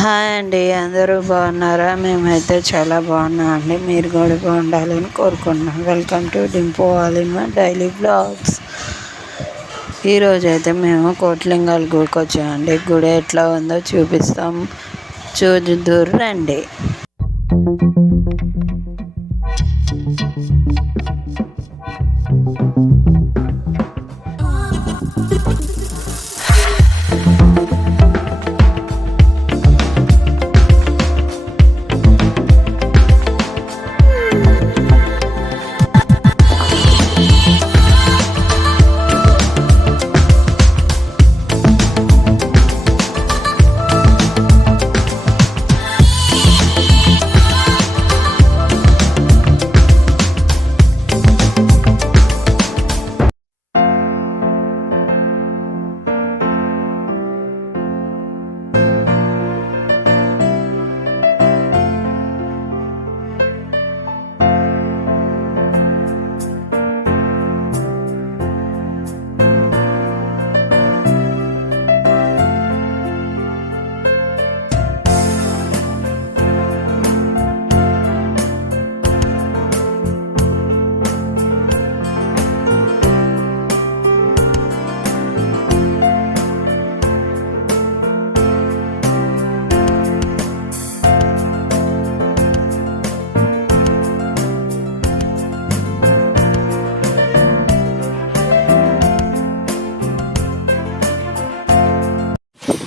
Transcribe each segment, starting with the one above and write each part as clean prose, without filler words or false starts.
Hi అండి, అందరూ బాగున్నారా? మేమైతే చాలా బాగున్నాం అండి. మీరు కూడా బాగుండాలని కోరుకుంటున్నాం. Welcome to Dimpu all in one daily blogs. ఈరోజైతే మేము కోటిలింగాల గుడికి వచ్చామండి. గుడి ఎట్లా ఉందో చూపిస్తాం, చూద్దురు రండి.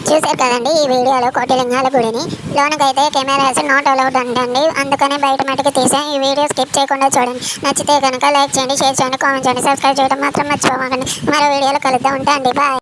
చూసారు కదండి ఈ వీడియోలో కోటిలింగాల గుడిని. లోనకైతే కెమెరాస్ నాట్ అలౌడ్ అంటండి, అందుకనే బయట మటుకు తీసాం. ఈ వీడియో స్కిప్ చేయకుండా చూడండి. నచ్చితే కనుక లైక్ చేయండి, షేర్ చేయండి, కామెంట్ చేయండి, సబ్స్క్రైబ్ చేయడం మాత్రం మర్చిపోకండి. మరో వీడియోలో కలుద్దాం. ఉంటాండి, బాయ్.